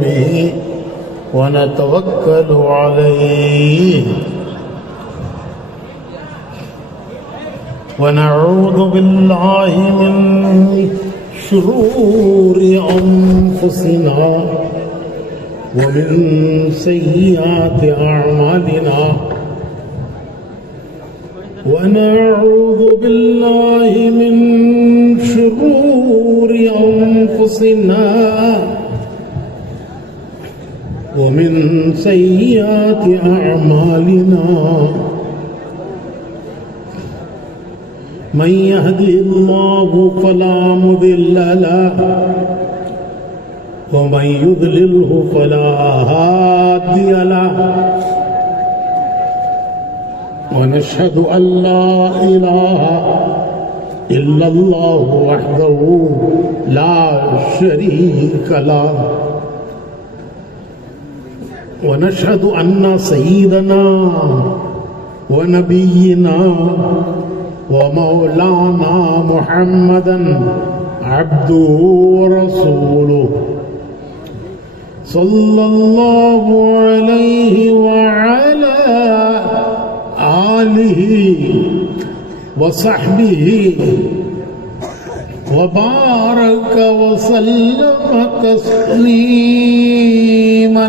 به ونتوكل عليه ونعوذ بالله من شرور أنفسنا ومن سيئات أعمالنا ونعوذ بالله من شرور أنفسنا ومن سيئات أعمالنا من يهده الله فلا مضل له ومن يضلله فلا هادي له ونشهد أن لا إله إلا الله وحده لا شريك له ونشهد أن سيدنا ونبينا ومولانا محمدا عبده ورسوله صلى الله عليه وعلى آله وصحبه وبارك وسلم تسليما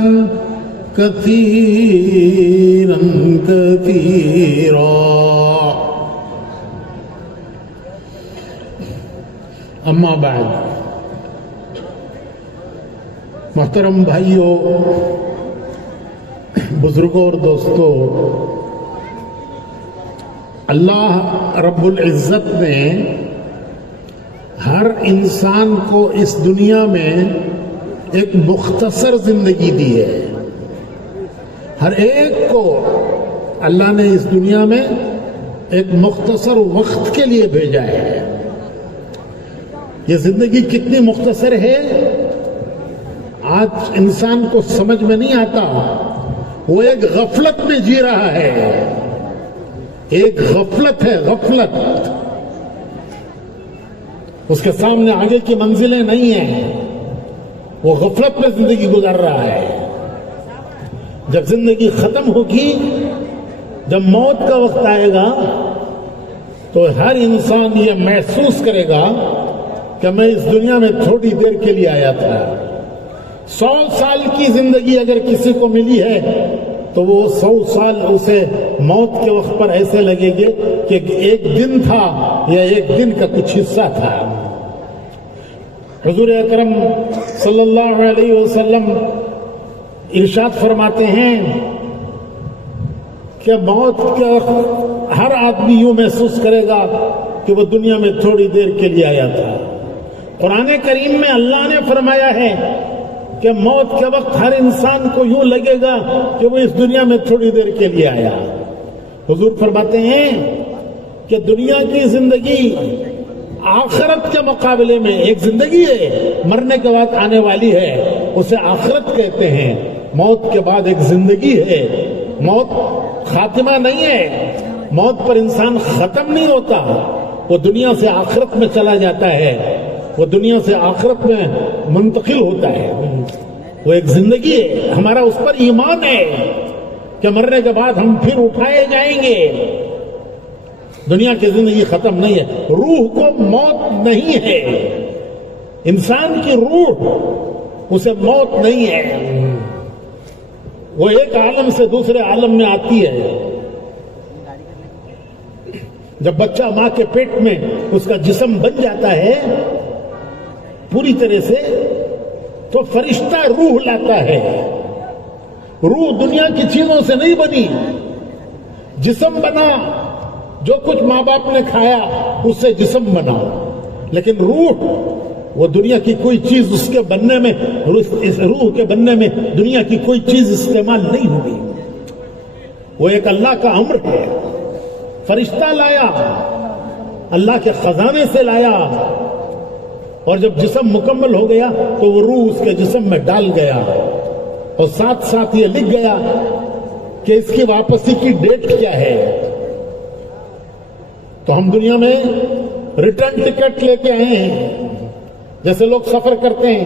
كثيرا كثيرا اما بعد محترم بھائیوں، بزرگوں اور دوستوں، اللہ رب العزت نے ہر انسان کو اس دنیا میں ایک مختصر زندگی دی ہے۔ ہر ایک کو اللہ نے اس دنیا میں ایک مختصر وقت کے لیے بھیجا ہے۔ یہ زندگی کتنی مختصر ہے آج انسان کو سمجھ میں نہیں آتا۔ وہ ایک غفلت میں جی رہا ہے، ایک غفلت ہے، غفلت۔ اس کے سامنے آگے کی منزلیں نہیں ہیں، وہ غفلت میں زندگی گزار رہا ہے۔ جب زندگی ختم ہوگی، جب موت کا وقت آئے گا، تو ہر انسان یہ محسوس کرے گا کہ میں اس دنیا میں تھوڑی دیر کے لیے آیا تھا۔ 100 سال کی زندگی اگر کسی کو ملی ہے تو وہ 100 سال اسے موت کے وقت پر ایسے لگے گے کہ ایک دن تھا یا ایک دن کا کچھ حصہ تھا۔ حضور اکرم صلی اللہ علیہ وسلم ارشاد فرماتے ہیں کہ موت کا ہر آدمی یوں محسوس کرے گا کہ وہ دنیا میں تھوڑی دیر کے لیے آیا تھا۔ قرآن کریم میں اللہ نے فرمایا ہے کہ موت کے وقت ہر انسان کو یوں لگے گا کہ وہ اس دنیا میں تھوڑی دیر کے لیے آیا۔ حضور فرماتے ہیں کہ دنیا کی زندگی آخرت کے مقابلے میں ایک زندگی ہے، مرنے کے بعد آنے والی ہے، اسے آخرت کہتے ہیں۔ موت کے بعد ایک زندگی ہے۔ موت خاتمہ نہیں ہے، موت پر انسان ختم نہیں ہوتا، وہ دنیا سے آخرت میں چلا جاتا ہے، وہ دنیا سے آخرت میں منتقل ہوتا ہے۔ وہ ایک زندگی ہے، ہمارا اس پر ایمان ہے کہ مرنے کے بعد ہم پھر اٹھائے جائیں گے۔ دنیا کی زندگی ختم نہیں ہے، روح کو موت نہیں ہے، انسان کی روح اسے موت نہیں ہے۔ وہ ایک عالم سے دوسرے عالم میں آتی ہے۔ جب بچہ ماں کے پیٹ میں اس کا جسم بن جاتا ہے پوری طرح سے، تو فرشتہ روح لاتا ہے۔ روح دنیا کی چیزوں سے نہیں بنی، جسم بنا، جو کچھ ماں باپ نے کھایا اس سے جسم بنا، لیکن روح وہ دنیا کی کوئی چیز اس کے بننے میں، اس روح کے بننے میں دنیا کی کوئی چیز استعمال نہیں ہوگی۔ وہ ایک اللہ کا امر ہے۔ فرشتہ لایا، اللہ کے خزانے سے لایا، اور جب جسم مکمل ہو گیا تو وہ روح اس کے جسم میں ڈال گیا، اور ساتھ ساتھ یہ لکھ گیا کہ اس کی واپسی کی ڈیٹ کیا ہے۔ تو ہم دنیا میں ریٹرن ٹکٹ لے کے آئے ہیں، جیسے لوگ سفر کرتے ہیں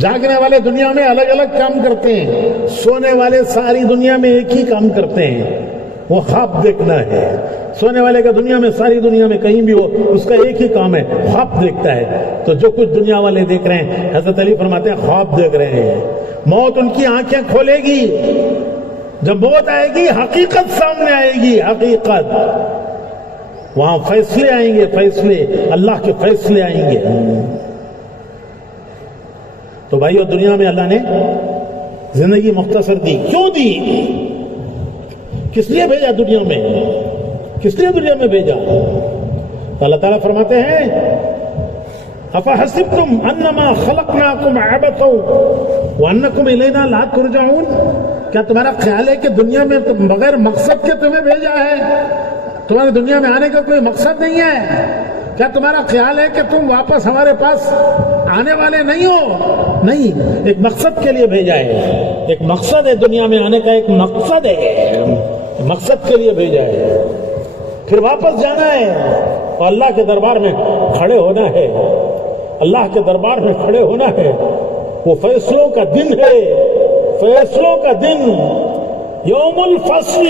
جاگنے والے دنیا میں الگ الگ کام کرتے ہیں، سونے والے ساری دنیا میں ایک ہی کام کرتے ہیں، وہ خواب دیکھنا ہے۔ سونے والے کا دنیا میں ساری دنیا میں کہیں بھی ہو اس کا ایک ہی کام ہے، خواب دیکھتا ہے۔ تو جو کچھ دنیا والے دیکھ رہے ہیں، حضرت علی فرماتے ہیں خواب دیکھ رہے ہیں۔ موت ان کی آنکھیں کھولے گی، جب موت آئے گی حقیقت سامنے آئے گی، حقیقت، وہاں فیصلے آئیں گے، فیصلے اللہ کے فیصلے آئیں گے۔ تو بھائیو، دنیا میں اللہ نے زندگی مختصر دی، کیوں دی؟ کس لیے بھیجا دنیا میں؟ کس لیے دنیا میں بھیجا؟ اللہ تعالیٰ فرماتے ہیں افحسبتم انما خلقناکم عبثا وانکم الینا لا ترجعون، کیا تمہارا خیال ہے کہ دنیا میں بغیر مقصد کے تمہیں بھیجا ہے؟ تمہارے دنیا میں آنے کا کوئی مقصد نہیں ہے؟ کیا تمہارا خیال ہے کہ تم واپس ہمارے پاس آنے والے نہیں ہو؟ نہیں، ایک مقصد کے لیے بھیجا ہے، ایک مقصد ہے دنیا میں آنے کا، ایک مقصد ہے، مقصد کے لیے بھیجا ہے، پھر واپس جانا ہے اور اللہ کے دربار میں کھڑے ہونا ہے، اللہ کے دربار میں کھڑے ہونا ہے۔ وہ فیصلوں کا دن ہے، فیصلوں کا دن، یوم الفصل،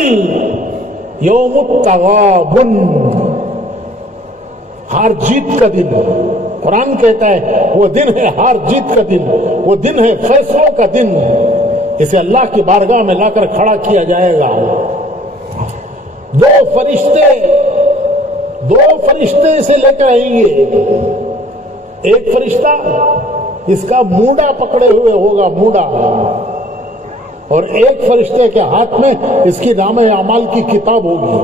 یوم التغابن، ہار جیت کا دن۔ قرآن کہتا ہے وہ دن ہے ہار جیت کا دن، وہ دن ہے فیصلوں کا دن۔ اسے اللہ کی بارگاہ میں لا کر کھڑا کیا جائے گا۔ دو فرشتے اسے لے کر آئیں گے۔ ایک فرشتہ اس کا موڈا پکڑے ہوئے ہوگا، موڈا، اور ایک فرشتے کے ہاتھ میں اس کی نامہ اعمال کی کتاب ہوگی۔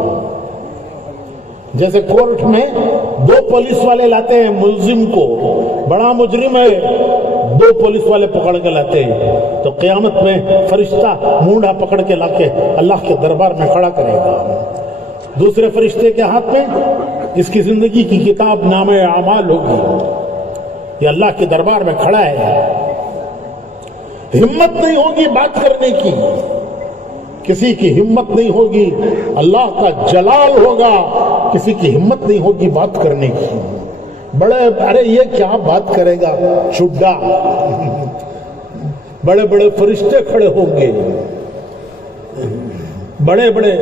جیسے کورٹ میں دو پولیس والے لاتے ہیں ملزم کو، بڑا مجرم ہے، دو پولیس والے پکڑ کے لاتے ہیں، تو قیامت میں فرشتہ مونڈا پکڑ کے لا کے اللہ کے دربار میں کھڑا کرے گا۔ دوسرے فرشتے کے ہاتھ میں اس کی زندگی کی کتاب نامہ اعمال ہوگی۔ یہ اللہ کے دربار میں کھڑا ہے، ہمت نہیں ہوگی بات کرنے کی، کسی کی ہمت نہیں ہوگی، اللہ کا جلال ہوگا، کسی کی ہمت نہیں ہوگی بات کرنے کی۔ بڑے ارے یہ کیا بات کرے گا چھڈا، بڑے بڑے فرشتے کھڑے ہوں گے، بڑے بڑے،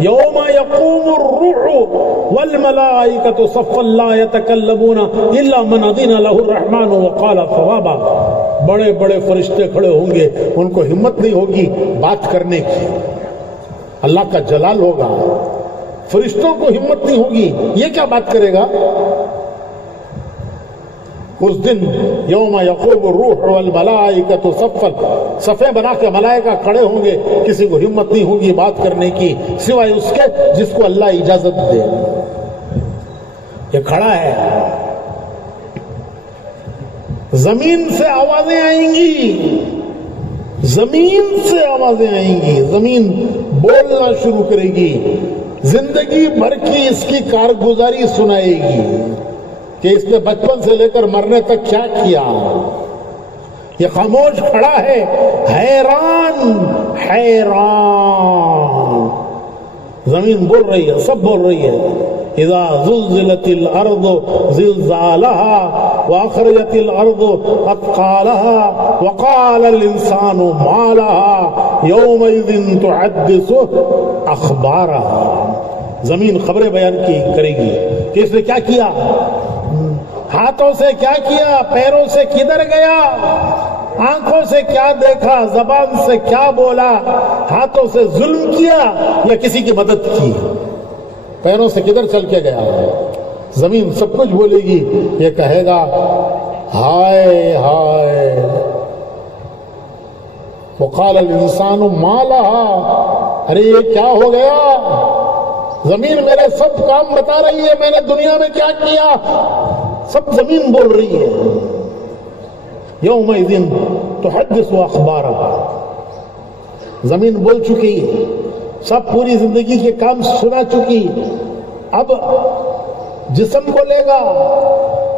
یوم یقوم الروح والملائکۃ صفا لا یتکلمون الا من اذن له الرحمن وقال صوابا۔ بڑے بڑے فرشتے کھڑے ہوں گے، ان کو ہمت نہیں ہوگی بات کرنے کی، اللہ کا جلال ہوگا، فرشتوں کو ہمت نہیں ہوگی، یہ کیا بات کرے گا؟ اس دن یوم یقوم الروح والملائکۃ صفا، صفیں بنا کے ملائکہ کھڑے ہوں گے، کسی کو ہمت نہیں ہوگی بات کرنے کی سوائے اس کے جس کو اللہ اجازت دے۔ یہ کھڑا ہے، زمین سے آوازیں آئیں گی، زمین سے آوازیں آئیں گی، زمین بولنا شروع کرے گی، زندگی بھر کی اس کی کارگزاری سنائے گی کہ اس نے بچپن سے لے کر مرنے تک کیا کیا۔ یہ خاموش کھڑا ہے، حیران حیران، زمین بول رہی ہے، سب بول رہی ہے۔ اذا زلزلت الارض زلزالها واخرجت الارض اثقالها وقال الانسان ما لها يومئذ تحدث اخبارها۔ زمین خبریں بیان کرے گی کہ اس نے کیا کیا، ہاتھوں سے کیا کیا، پیروں سے کدھر گیا، آنکھوں سے کیا دیکھا، زبان سے کیا بولا، ہاتھوں سے ظلم کیا یا کسی کی مدد کی، پیروں سے کدھر چل کے گیا۔ زمین سب کچھ بولے گی، یہ کہے گا ہائے ہائے، وقال الانسان ما لها، ارے یہ کیا ہو گیا، زمین میرے سب کام بتا رہی ہے، میں نے دنیا میں کیا کیا، سب زمین بول رہی ہے۔ یومئذ تحدث اخبارها، زمین بول چکی ہے، سب پوری زندگی کے کام سنا چکی، اب جسم بولے گا،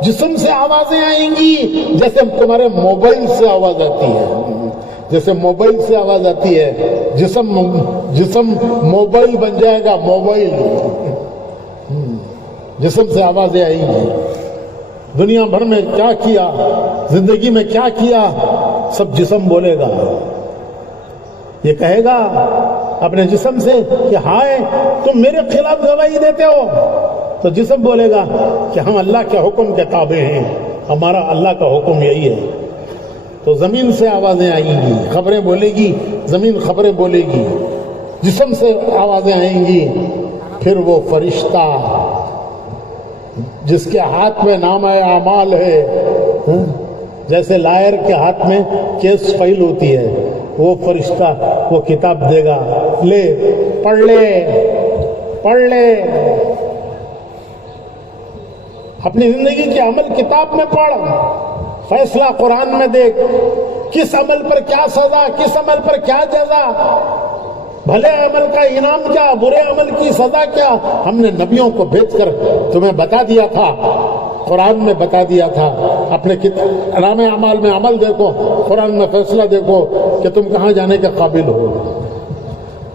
جسم سے آوازیں آئیں گی، جیسے تمہارے موبائل سے آواز آتی ہے، جیسے موبائل سے آواز آتی ہے، جسم موبائل بن جائے گا، موبائل، جسم سے آوازیں آئیں گی۔ دنیا بھر میں کیا کیا، زندگی میں کیا کیا، سب جسم بولے گا. یہ کہے گا اپنے جسم سے کہ ہائے تم میرے خلاف گواہی دیتے ہو، تو جسم بولے گا کہ ہم اللہ کے حکم کے تابع ہیں، ہمارا اللہ کا حکم یہی ہے. تو زمین سے آوازیں آئیں گی، خبریں بولے گی، زمین خبریں بولے گی، جسم سے آوازیں آئیں گی. پھر وہ فرشتہ جس کے ہاتھ میں نامہ اعمال ہے، جیسے لائر کے ہاتھ میں کیس فائل ہوتی ہے، وہ فرشتہ وہ کتاب دے گا، لے پڑھ لے پڑھ لے، اپنی زندگی کے عمل کتاب میں پڑھ، فیصلہ قرآن میں دیکھ، کس عمل پر کیا سزا، کس عمل پر کیا جزا، بھلے عمل کا انعام کیا، برے عمل کی سزا کیا. ہم نے نبیوں کو بھیج کر تمہیں بتا دیا تھا، قرآن میں بتا دیا تھا. اپنے نامہ اعمال میں عمل دیکھو، قرآن میں فیصلہ دیکھو کہ تم کہاں جانے کے قابل ہو.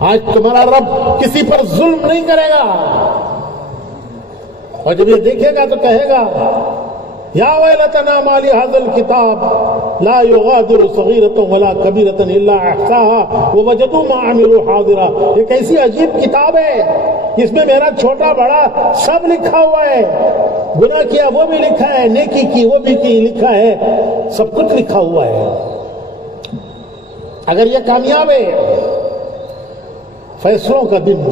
آج تمہارا رب کسی پر ظلم نہیں کرے گا، اور جب یہ دیکھے گا تو کہے گا یا ویلتنا ما لهذا الكتاب لا يغادر صغيرة ولا كبيرة الا احصاها ووجدوا ما عملوا حاضرا. یہ کیسی عجیب کتاب ہے، اس میں میرا چھوٹا بڑا سب لکھا ہوا ہے، گناہ کیا وہ بھی لکھا ہے، نیکی کی وہ بھی کی لکھا ہے، سب کچھ لکھا ہوا ہے. اگر یہ کامیاب ہے، فیصلوں کا دن،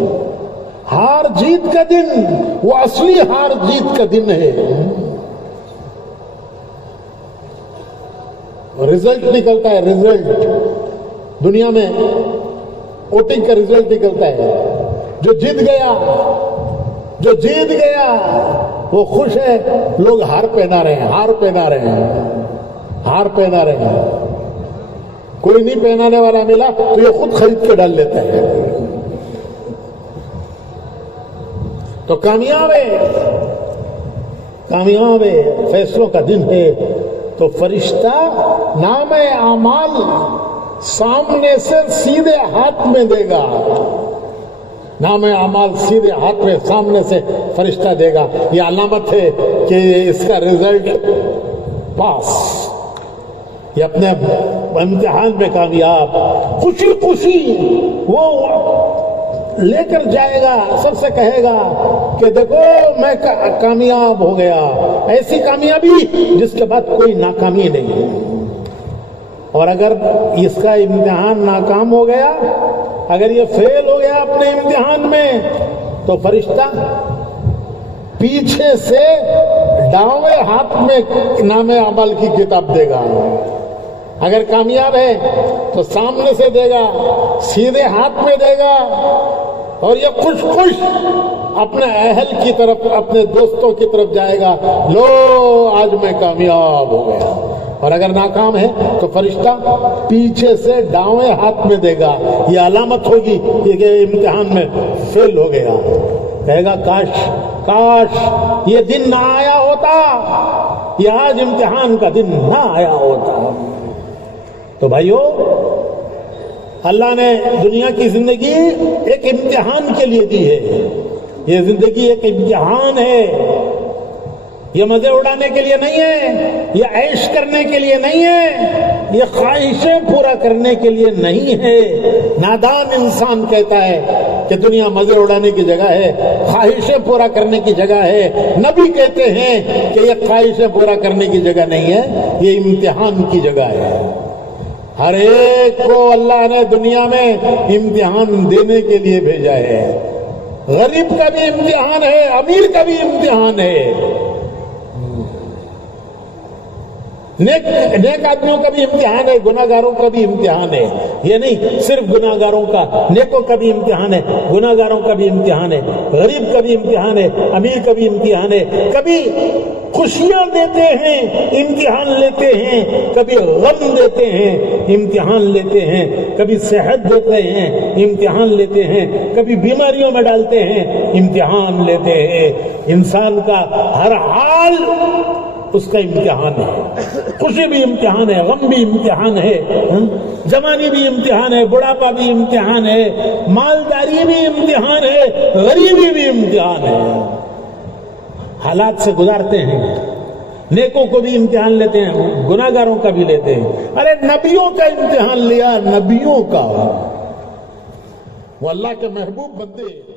ہار جیت کا دن، وہ اصلی ہار جیت کا دن ہے. رزلٹ نکلتا ہے، رزلٹ دنیا میں ووٹنگ کا رزلٹ نکلتا ہے. جو جیت گیا، جو جیت گیا وہ خوش ہے. لوگ ہار پہنا رہے ہیں، ہار پہنا رہے ہیں، ہار پہنا رہے ہیں. کوئی نہیں پہنانے والا ملا تو یہ خود خرید کے ڈال لیتا ہے. تو کامیاب ہے، کامیاب ہے، فیصلوں کا دن ہے. تو فرشتہ نام اعمال سامنے سے سیدھے ہاتھ میں دے گا، نام اعمال سیدھے ہاتھ میں سامنے سے فرشتہ دے گا. یہ علامت ہے کہ اس کا رزلٹ پاس، یہ اپنے امتحان میں کامیاب. خوشی خوشی وہ لے کر جائے گا، سب سے کہے گا کہ دیکھو میں کامیاب ہو گیا. ایسی کامیابی جس کے بعد کوئی ناکامی نہیں. اور اگر اس کا امتحان ناکام ہو گیا، اگر یہ فیل ہو گیا اپنے امتحان میں، تو فرشتہ پیچھے سے دائیں ہاتھ میں نام عمل کی کتاب دے گا. اگر کامیاب ہے تو سامنے سے دے گا، سیدھے ہاتھ میں دے گا، اور یہ خوش خوش اپنے اہل کی طرف، اپنے دوستوں کی طرف جائے گا، لو آج میں کامیاب ہو گیا. اور اگر ناکام ہے تو فرشتہ پیچھے سے دائیں ہاتھ میں دے گا. یہ علامت ہوگی کہ امتحان میں فیل ہو گیا. کہے گا کاش کاش یہ دن نہ آیا ہوتا، یہ آج امتحان کا دن نہ آیا ہوتا. تو بھائیو، اللہ نے دنیا کی زندگی ایک امتحان کے لیے دی ہے. یہ زندگی ایک امتحان ہے، یہ مزے اڑانے کے لیے نہیں ہے، یہ عیش کرنے کے لیے نہیں ہے، یہ خواہشیں پورا کرنے کے لیے نہیں ہے. نادان انسان کہتا ہے کہ دنیا مزے اڑانے کی جگہ ہے، خواہشیں پورا کرنے کی جگہ ہے. نبی کہتے ہیں کہ یہ خواہشیں پورا کرنے کی جگہ نہیں ہے، یہ امتحان کی جگہ ہے. ہر ایک کو اللہ نے دنیا میں امتحان دینے کے لیے بھیجا ہے. غریب کا بھی امتحان ہے، امیر کا بھی امتحان ہے، نیک آدمیوں کا بھی امتحان ہے، گناہگاروں کا بھی امتحان ہے. یہ نہیں صرف گناہگاروں کا، نیکوں کا بھی امتحان ہے، گناہگاروں کا بھی امتحان ہے، غریب کا بھی امتحان ہے، امیر کا بھی امتحان ہے. کبھی خوشیاں دیتے ہیں، امتحان لیتے ہیں، کبھی غم دیتے ہیں، امتحان لیتے ہیں، کبھی صحت دیتے ہیں، امتحان لیتے ہیں، کبھی بیماریوں میں ڈالتے ہیں، امتحان لیتے ہیں. انسان کا ہر حال اس کا امتحان ہے. خوشی بھی امتحان ہے، غم بھی امتحان ہے، جوانی بھی امتحان ہے، بڑھاپا بھی امتحان ہے، مالداری بھی امتحان ہے، غریبی بھی امتحان ہے. حالات سے گزارتے ہیں، نیکوں کو بھی امتحان لیتے ہیں, گناہگاروں کا بھی لیتے ہیں. ارے نبیوں کا امتحان لیا, نبیوں کا. وہ اللہ کے محبوب بندے